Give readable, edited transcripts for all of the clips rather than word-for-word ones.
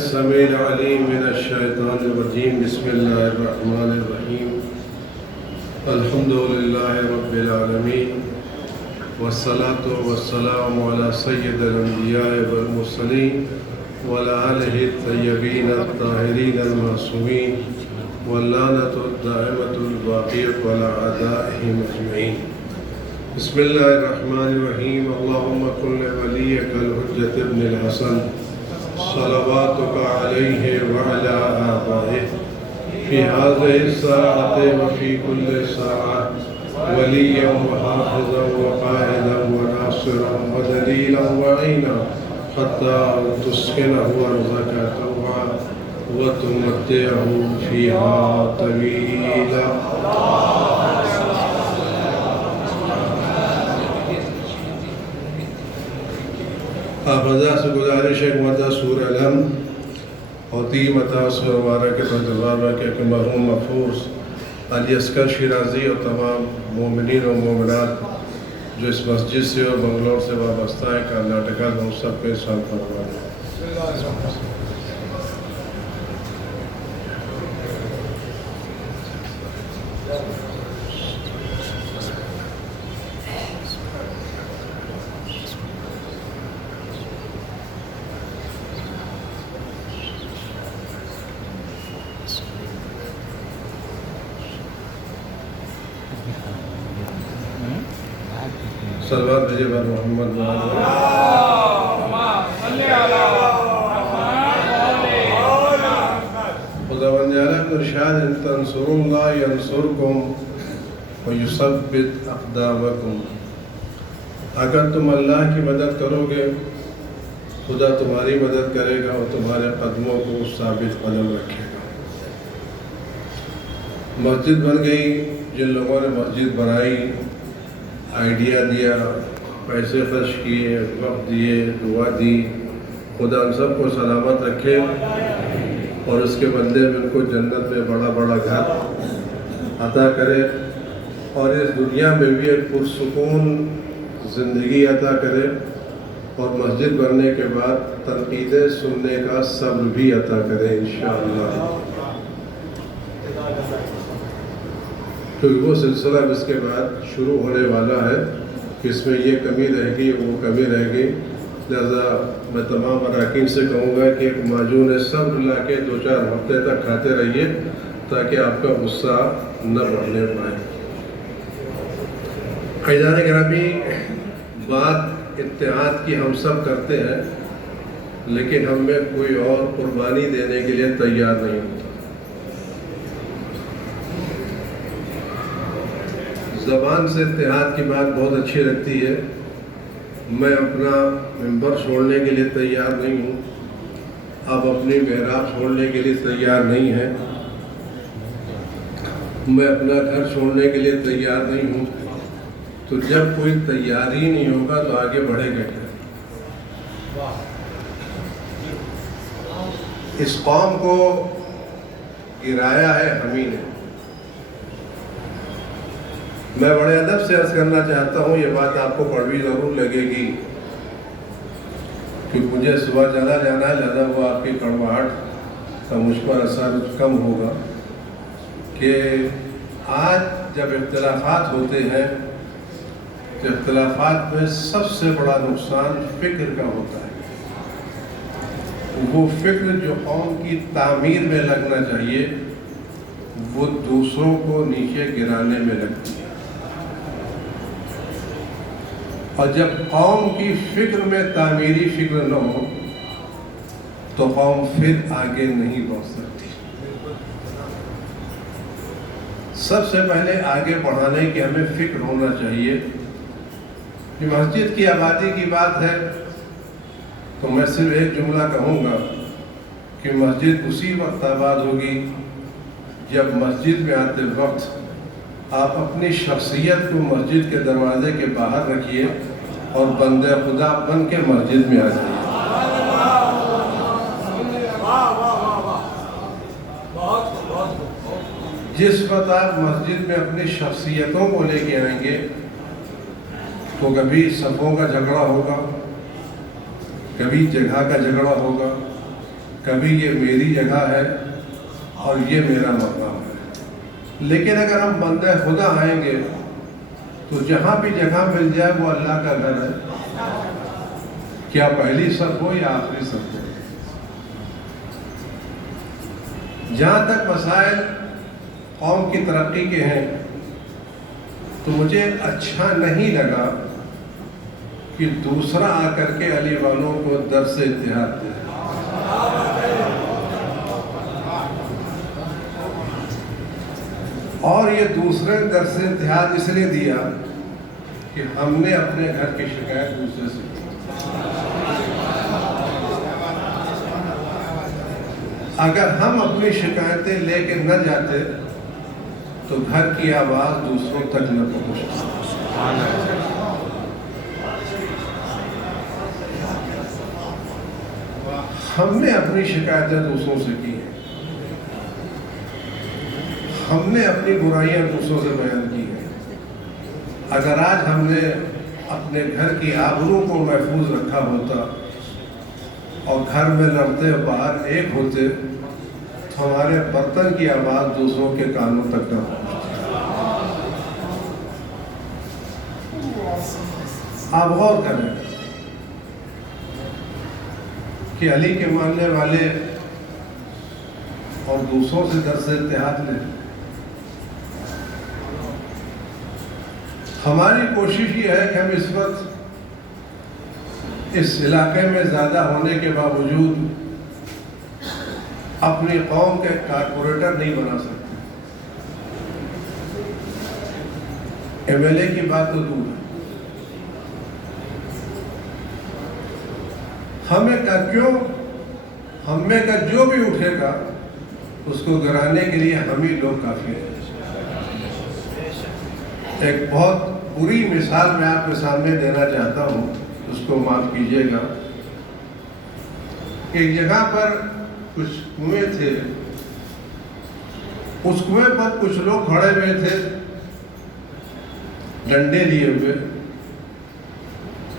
السميع العليم من الشيطان الرجيم بسم الله الرحمن الرحيم الحمد لله رب العالمين والصلاة والسلام على سيد الأنبياء والمرسلين وعلى آله الطيبين الطاهرين المعصومين واللعنة الدائمة الباقية على أعدائهم أجمعين. بسم الله الرحمن الرحيم. اللهم كن لوليك الحجة ابن الحسن صلواتك عليه وعلى آبائه في هذه الساعة وفي كل ساعة وليا وحافظا وقائدا وناصرا ودليلا وعينا حتى تسكنه أرضك طوعا وتمتعه فيها طويلا. حافظہ سے گزارش ہے کہ سورہ الحمد ہوتی متا سورہ مبارک کے تجربہ کہ مرحوم محفوظ علی اصغر شیرازی اور تمام مومنین و مومنات جو اس مسجد سے اور بنگلور سے وابستہ ہیں کرناٹکا میں اس سب کے ساتھ فرمائیں. صلوات بھیجے بر محمد خداوند عالم ارشاد ان تنصروا اللہ ینصرکم ویثبت اقدامکم. اگر تم اللہ کی مدد کرو گے خدا تمہاری مدد کرے گا اور تمہارے قدموں کو ثابت قدم رکھے گا. مسجد بن گئی. جن لوگوں نے مسجد بنائی، آئیڈیا دیا، پیسے خرچ کیے، وقت دیے، دعا دی، خدا ان سب کو سلامت رکھے اور اس کے بدلے میں ان کو جنت میں بڑا بڑا گھر عطا کرے اور اس دنیا میں بھی ایک پرسکون زندگی عطا کرے اور مسجد بننے کے بعد تنقیدیں سننے کا صبر بھی عطا کرے انشاءاللہ. کیونکہ وہ سلسلہ اس کے بعد شروع ہونے والا ہے کہ اس میں یہ کمی رہے گی وہ کمی رہے گی. لہذا میں تمام اراکین سے کہوں گا کہ ایک معجون صبر لا کے 2-4 ہفتے تک کھاتے رہیے تاکہ آپ کا غصہ نہ بڑھنے پائے. عزیزان گرامی، بات اتحاد کی ہم سب کرتے ہیں لیکن ہم میں کوئی اور قربانی دینے کے لیے تیار نہیں ہوتا. زبان سے اتحاد کی بات بہت اچھی لگتی ہے. میں اپنا ممبر چھوڑنے کے لیے تیار نہیں ہوں. آپ اپنی محراب چھوڑنے کے لیے تیار نہیں ہیں. میں اپنا گھر چھوڑنے کے لیے تیار نہیں ہوں. تو جب کوئی تیاری نہیں ہوگا تو آگے بڑھے گا کیا؟ اس قوم کو گرایا ہے ہم ہی نے. میں بڑے ادب سے عرض کرنا چاہتا ہوں، یہ بات آپ کو کڑوی ضرور لگے گی کہ مجھے صبح چلا جانا ہے، لہذا وہ آپ کی کڑواہٹ کا مجھ پر اثر کم ہوگا کہ آج جب اختلافات ہوتے ہیں تو اختلافات میں سب سے بڑا نقصان فکر کا ہوتا ہے. وہ فکر جو قوم کی تعمیر میں لگنا چاہیے وہ دوسروں کو نیچے گرانے میں لگتی ہے. اور جب قوم کی فکر میں تعمیری فکر نہ ہو تو قوم پھر آگے نہیں بڑھ سکتی. سب سے پہلے آگے بڑھانے کی ہمیں فکر ہونا چاہیے. کہ مسجد کی آبادی کی بات ہے تو میں صرف ایک جملہ کہوں گا کہ مسجد اسی وقت آباد ہوگی جب مسجد میں آتے وقت آپ اپنی شخصیت کو مسجد کے دروازے کے باہر رکھیے اور بندے خدا بن کے مسجد میں آ جائیے. جس وقت آپ مسجد میں اپنی شخصیتوں کو لے کے آئیں گے تو کبھی صفوں کا جھگڑا ہوگا، کبھی جگہ کا جھگڑا ہوگا، کبھی یہ میری جگہ ہے اور یہ میرا مقام ہے. لیکن اگر ہم بندہ خدا آئیں گے تو جہاں بھی جگہ مل جائے وہ اللہ کا گھر ہے. کیا پہلی صف ہو یا آخری صف ہو. جہاں تک مسائل قوم کی ترقی کے ہیں تو مجھے اچھا نہیں لگا کہ دوسرا آ کر کے علی والوں کو درس اتحاد دے. اور یہ دوسرے درس اتحاد اس لیے دیا کہ ہم نے اپنے گھر کی شکایت دوسرے سے کی. اگر ہم اپنی شکایتیں لے کے نہ جاتے تو گھر کی آواز دوسروں تک نہ پہنچتی. ہم نے اپنی شکایتیں دوسروں سے کی ہیں. ہم نے اپنی برائیاں دوسروں سے بیان کی ہیں. اگر آج ہم نے اپنے گھر کی آبرو کو محفوظ رکھا ہوتا اور گھر میں لڑتے باہر ایک ہوتے تو ہمارے برتن کی آواز دوسروں کے کانوں تک نہ پہنچتی. آپ غور کریں کہ علی کے ماننے والے اور دوسروں سے درس اتحاد لیں. ہماری کوشش یہ ہے کہ ہم اس وقت اس علاقے میں زیادہ ہونے کے باوجود اپنی قوم کے کارپوریٹر نہیں بنا سکتے. ایم ایل اے کی بات تو دور ہے. ہمیں کا کیوں ہم میں کا جو بھی اٹھے گا اس کو گرانے کے لیے ہم ہی لوگ کافی ہیں. ایک بہت بری مثال میں آپ کے سامنے دینا چاہتا ہوں, اس کو معاف کیجیے گا. ایک جگہ پر کچھ کنویں تھے, اس کنویں پر کچھ لوگ کھڑے ہوئے تھے ڈنڈے لیے ہوئے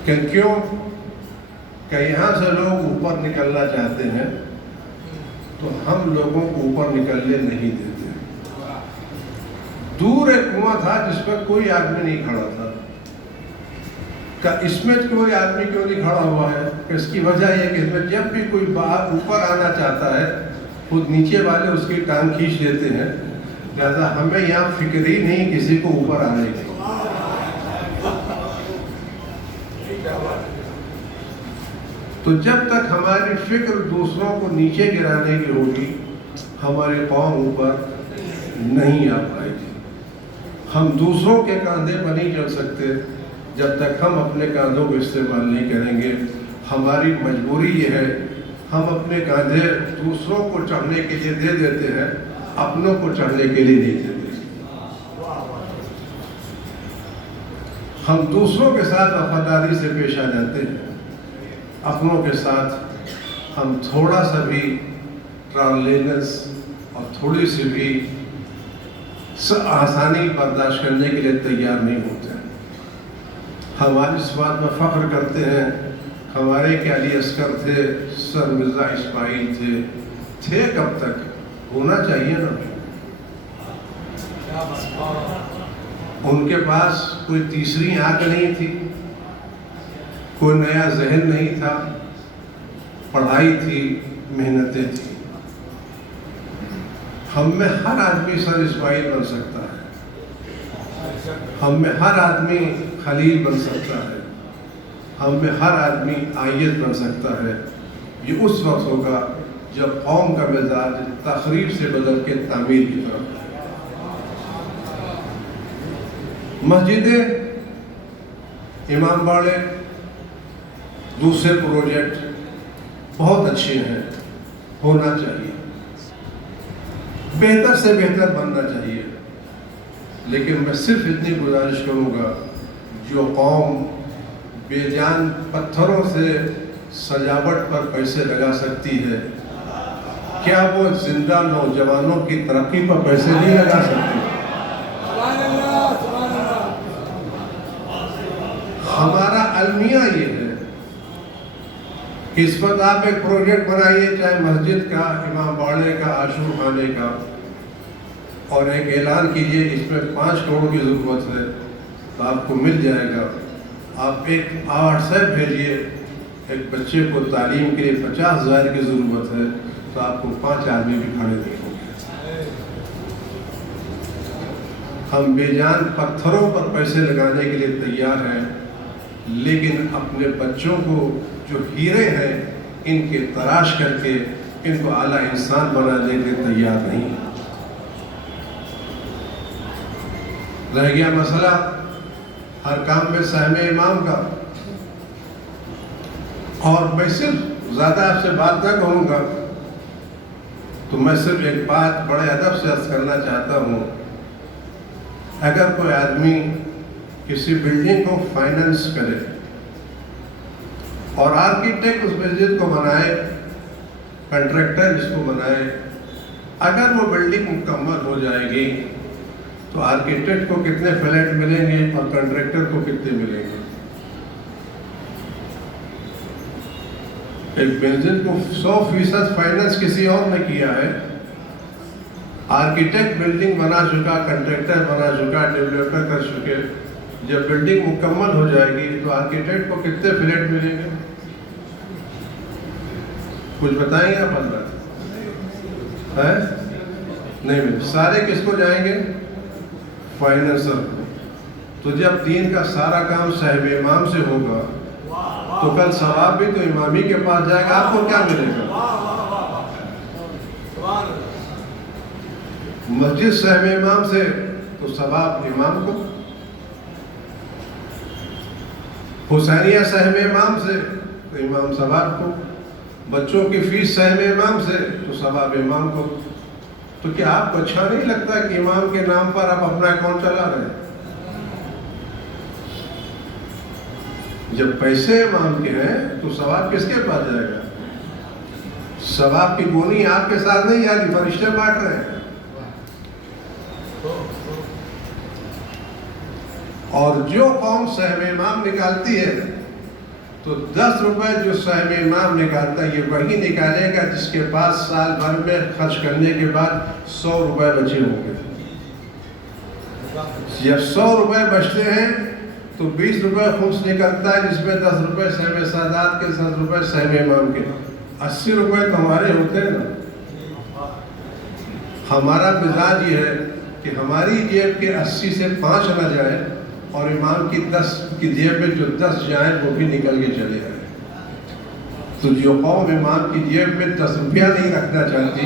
کہ کیوں کہ یہاں سے لوگ اوپر نکلنا چاہتے ہیں تو ہم لوگوں کو اوپر نکلنے نہیں دیتے. دور ایک کنواں تھا جس پر کوئی آدمی نہیں کھڑا تھا. کہ اس میں کوئی آدمی کیوں نہیں کھڑا ہوا ہے؟ کہ اس کی وجہ یہ کہ اس میں جب بھی کوئی باہر اوپر آنا چاہتا ہے خود نیچے والے اس کی ٹانگ کھینچ دیتے ہیں. لہذا ہمیں یہاں فکر ہی نہیں کسی کو اوپر آنے کی. تو جب تک ہماری فکر دوسروں کو نیچے گرانے کی ہوگی ہماری قوم اوپر نہیں آ پائے گی. ہم دوسروں کے کاندھے پر نہیں چل سکتے جب تک ہم اپنے کاندھوں کو استعمال نہیں کریں گے. ہماری مجبوری یہ ہے ہم اپنے کاندھے دوسروں کو چڑھنے کے لیے دے دیتے ہیں, اپنوں کو چڑھنے کے لیے نہیں دیتے. ہم دوسروں کے ساتھ وفاداری سے پیش آ جاتے ہیں, اپنوں کے ساتھ ہم تھوڑا سا بھی ٹرانلیجنس اور تھوڑی سی بھی آسانی برداشت کرنے کے لیے تیار نہیں ہوتے. ہم آج اس بات میں فخر کرتے ہیں ہمارے کہ علی اصغر تھے, سر مرزا اسماعیل تھے کب تک, ہونا چاہیے نا. ان کے پاس کوئی تیسری آنکھ نہیں تھی, کوئی نیا ذہن نہیں تھا, پڑھائی تھی, محنتیں تھیں. ہم میں ہر آدمی سر اسماعیل بن سکتا ہے, ہم میں ہر آدمی خلیل بن سکتا ہے, ہم میں ہر آدمی آیت بن سکتا ہے. یہ اس وقت ہوگا جب قوم کا مزاج تخریب سے بدل کے تعمیر کی طرف. مسجدیں, امام باڑے, دوسرے پروجیکٹ بہت اچھے ہیں, ہونا چاہیے, بہتر سے بہتر بننا چاہیے. لیکن میں صرف اتنی گزارش کروں گا, جو قوم بے جان پتھروں سے سجاوٹ پر پیسے لگا سکتی ہے, کیا وہ زندہ نوجوانوں کی ترقی پر پیسے نہیں لگا سکتی؟ ہمارا المیہ یہ ہے کہ اس وقت آپ ایک پروجیکٹ بنائیے، چاہے مسجد کا، امام باڑے کا، عاشور خانے کا، اور ایک اعلان کیجئے اس میں 5 کروڑ کی ضرورت ہے تو آپ کو مل جائے گا۔ آپ ایک واٹس ایپ بھیجیے، ایک بچے کو تعلیم کے لیے 50,000 کی ضرورت ہے تو آپ کو 5 آدمی بھی کھڑے نہیں ہوں گے۔ ہم بے جان پتھروں پر پیسے لگانے کے لیے تیار ہیں، لیکن اپنے بچوں کو جو ہیرے ہیں ان کے تراش کر کے ان کو اعلیٰ انسان بنانے کے لیے تیار نہیں۔ رہ گیا مسئلہ ہر کام میں سہم امام کا، اور میں صرف زیادہ آپ سے بات نہ کہوں گا تو میں صرف ایک بات بڑے ادب سے عرض کرنا چاہتا ہوں۔ اگر کوئی آدمی کسی بلڈنگ کو فائننس کرے اور آرکیٹیکٹ اس مسجد کو بنائے، کنٹریکٹر اس کو بنائے، اگر وہ بلڈنگ مکمل ہو جائے گی تو آرکیٹیکٹ کو کتنے فلیٹ ملیں گے اور کنٹریکٹر کو کتنے ملیں گے؟ ایک مسجد کو 100% فائننس کسی اور نے کیا ہے، آرکیٹیکٹ بلڈنگ بنا چکا، کنٹریکٹر بنا چکا، ڈیولپر کر چکے، جب بلڈنگ مکمل ہو جائے گی تو آرکیٹیکٹ کو کتنے فلیٹ ملیں گے؟ کچھ بتائیں گے آپ حضرات؟ ہے نہیں ملے، سارے کس کو جائیں گے؟ فائننسر کو۔ تو جب دین کا سارا کام صاحب امام سے ہوگا تو کل ثواب بھی تو امامی کے پاس جائے گا، آپ کو کیا ملے گا؟ مسجد صاحب امام سے تو ثواب امام کو، حسینیہ صاحب امام سے تو امام ثواب کو، بچوں کی فیس صاحب امام سے تو ثواب امام کو۔ تو کیا آپ کو اچھا نہیں لگتا کہ امام کے نام پر آپ اپنا اکاؤنٹ چلا رہے ہیں؟ جب پیسے امام کے ہیں تو ثواب کس کے پاس جائے گا؟ ثواب کی گونی آپ کے ساتھ نہیں جا رہی، فرشتے بانٹ رہے ہیں۔ اور جو قوم صاحب امام نکالتی ہے تو 10 روپے جو صاحب امام نکالتا ہے یہ وہی نکالے گا جس کے پاس سال بھر میں خرچ کرنے کے بعد 100 روپے بچے ہوں گے۔ جب 100 روپے بچتے ہیں تو 20 روپے خمس نکلتا ہے، جس میں 10 روپے صاحب سادات کے، 10 روپے صاحب امام کے، 80 روپے تو ہمارے ہوتے ہیں نا۔ ہمارا مزاج یہ ہے کہ ہماری جیب کے 80 سے 5 نہ جائے اور امام کی 10 کی جیب میں جو 10 جائیں وہ بھی نکل کے چلے آئے۔ تو جو قوم امام کی جیب میں 10 روپیہ نہیں رکھنا چاہتی،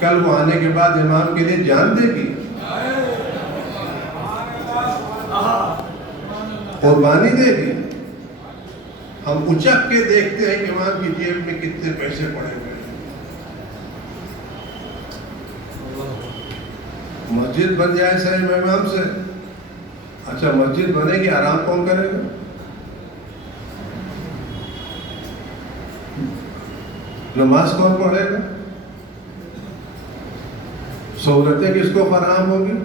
کل وہ آنے کے بعد امام کے لیے جان دے گی، قربانی دے گی۔ ہم اچک کے دیکھتے ہیں کہ امام کی جیب میں کتنے پیسے پڑے ہوئے ہیں۔ مسجد بن جائے صاحب امام سے، اچھا مسجد بنے گی، آرام کون کرے گا؟ نماز کون پڑھے گا؟ سہولتیں کس کو فراہم ہوگی؟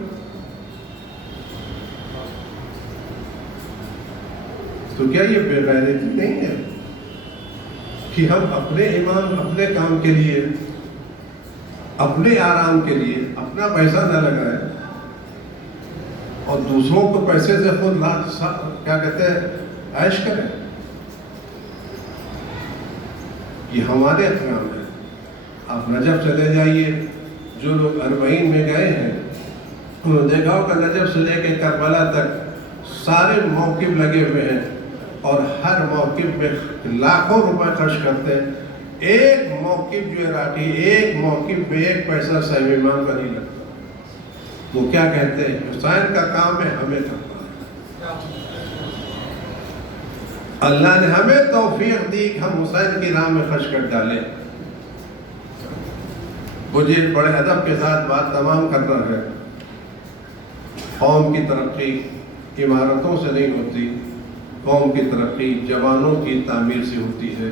تو کیا یہ بے غیرتی نہیں ہے کہ ہم اپنے امام اپنے کام کے لیے، اپنے آرام کے لیے اپنا پیسہ نہ لگائے اور دوسروں کو پیسے سے خود کیا کہتے ہیں عیش کریں؟ یہ ہمارے احکام ہے۔ آپ نجف چلے جائیے، جو لوگ اربعین میں گئے ہیں انہوں نے دیکھا ہو کہ نجف سے لے کے کربلا تک سارے موقف لگے ہوئے ہیں اور ہر موقف میں لاکھوں روپے خرچ کرتے ہیں، ایک موقف جو عراقی ایک موقف میں 1 پیسہ صاحب امام کا نہیں لگتا۔ وہ کیا کہتے ہیں؟ حسین کا کام ہے، ہمیں کرنا ہے۔ اللہ نے ہمیں توفیق دی کہ ہم حسین کی راہ میں خرچ کر ڈالیں۔ مجھے بڑے ادب کے ساتھ بات تمام کرنا ہے۔ قوم کی ترقی عمارتوں سے نہیں ہوتی، قوم کی ترقی جوانوں کی تعمیر سے ہوتی ہے۔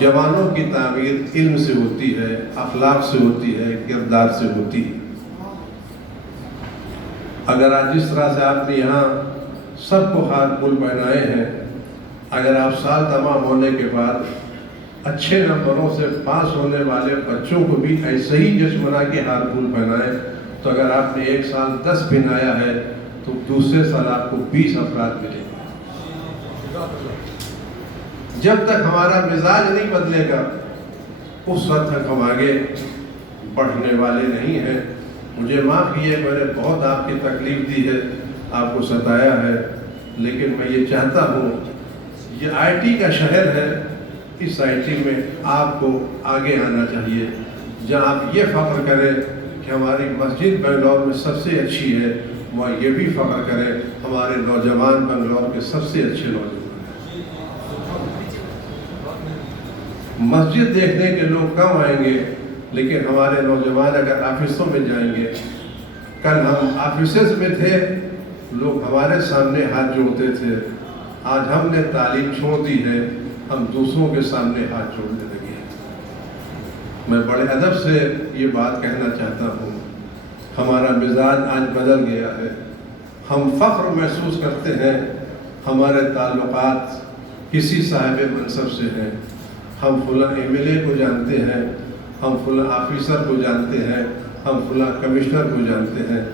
جوانوں کی تعمیر علم سے ہوتی ہے، اخلاق سے ہوتی ہے، کردار سے ہوتی ہے۔ اگر آج جس طرح سے آپ نے یہاں سب کو ہاتھ پھول پہنائے ہیں، اگر آپ سال تمام ہونے کے بعد اچھے نمبروں سے پاس ہونے والے بچوں کو بھی ایسے ہی جشن منا کے ہار پھول پہنائیں. تو اگر آپ نے ایک سال 10 پہنایا ہے تو دوسرے سال آپ کو 20 افراد ملیں گے. جب تک ہمارا مزاج نہیں بدلے گا اس وقت تک ہم آگے بڑھنے والے نہیں ہیں. مجھے معاف کیجیے، میں نے بہت آپ کی تکلیف دی ہے، آپ کو ستایا ہے، لیکن میں یہ چاہتا ہوں، یہ آئی ٹی کا شہر ہے، اس آئی ٹی میں آپ کو آگے آنا چاہیے. جہاں آپ یہ فخر کریں کہ ہماری مسجد بنگلور میں سب سے اچھی ہے، وہ یہ بھی فخر کریں ہمارے نوجوان بنگلور کے سب سے اچھے نوجوان ہیں. مسجد دیکھنے کے لوگ کم آئیں گے، لیکن ہمارے نوجوان اگر آفسوں میں جائیں گے. کل ہم آفیسز میں تھے، لوگ ہمارے سامنے ہاتھ جوڑتے تھے. آج ہم نے تعلیم چھوڑ دی ہے، ہم دوسروں کے سامنے ہاتھ جوڑنے لگے ہیں. میں بڑے ادب سے یہ بات کہنا چاہتا ہوں، ہمارا مزاج آج بدل گیا ہے. ہم فخر محسوس کرتے ہیں ہمارے تعلقات کسی صاحب منصب سے ہیں. ہم فلاں ایم ایل اے کو جانتے ہیں، ہم فلاں آفیسر کو جانتے ہیں، ہم فلاں کمشنر کو جانتے ہیں.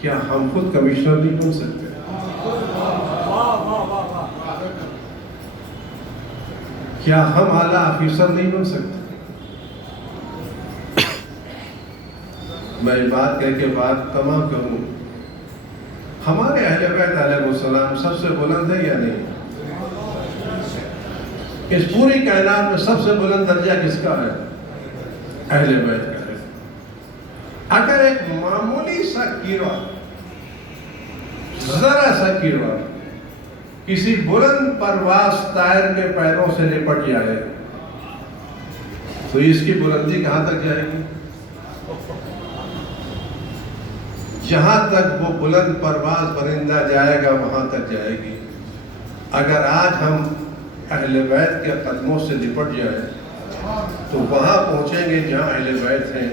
کیا ہم خود کمشنر نہیں بن سکتے؟ کیا ہم اعلیٰ آفیسر نہیں بن سکتے؟ میں بات کہہ کے بات تمام کروں. ہمارے اہل بیت علیہ السلام سب سے بلند ہے یا نہیں؟ اس پوری کائنات میں سب سے بلند درجہ کس کا ہے؟ اہل بیت کا ہے. اگر ایک معمولی سا کیڑا، ذرا سا کیڑا کسی بلند پرواز طائر کے پیروں سے لپٹ جائے تو اس کی بلندی کہاں تک جائے گی؟ جہاں تک وہ بلند پرواز پرندہ جائے گا وہاں تک جائے گی. اگر آج ہم اہل بیت کے قدموں سے لپٹ جائیں تو وہاں پہنچیں گے جہاں اہل بیت ہیں.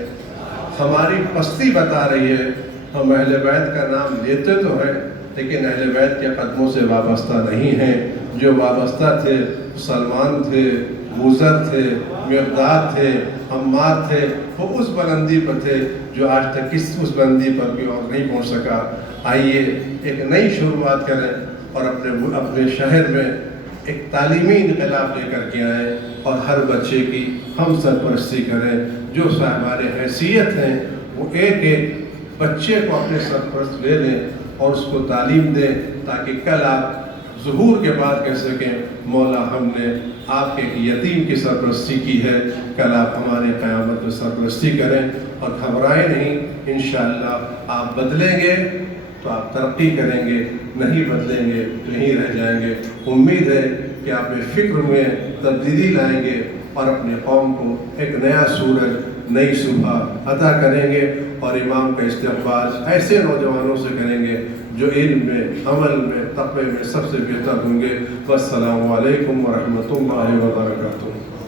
ہماری پستی بتا رہی ہے، ہم اہل بیت کا نام لیتے تو ہیں لیکن اہل بیت کے قدموں سے وابستہ نہیں ہیں. جو وابستہ تھے سلمان تھے، موذر تھے، مقداد تھے، عمار تھے، وہ اس بلندی پر تھے جو آج تک اس بلندی پر بھی اور نہیں پہنچ سکا. آئیے ایک نئی شروعات کریں اور اپنے شہر میں ایک تعلیمی انقلاب لے کر کے آئیں اور ہر بچے کی ہم سرپرستی کریں. جو ہمارے حیثیت ہیں وہ ایک ایک بچے کو اپنے سرپرست لے لیں اور اس کو تعلیم دیں تاکہ کل آپ ظہور کے بعد کہہ سکیں مولا ہم نے آپ کے یتیم کی سرپرستی کی ہے، کل آپ ہمارے قیامت میں سرپرستی کریں. اور گھبرائیں نہیں، انشاءاللہ آپ بدلیں گے تو آپ ترقی کریں گے، نہیں بدلیں گے تو یہیں رہ جائیں گے. امید ہے کہ آپ میں فکر میں تبدیلی لائیں گے اور اپنے قوم کو ایک نیا سورج، نئی صبح عطا کریں گے اور امام کا استقبال ایسے نوجوانوں سے کریں گے جو علم میں، عمل میں، تقوی میں سب سے بہتر ہوں گے. والسلام علیکم ورحمۃ اللہ وبرکاتہ.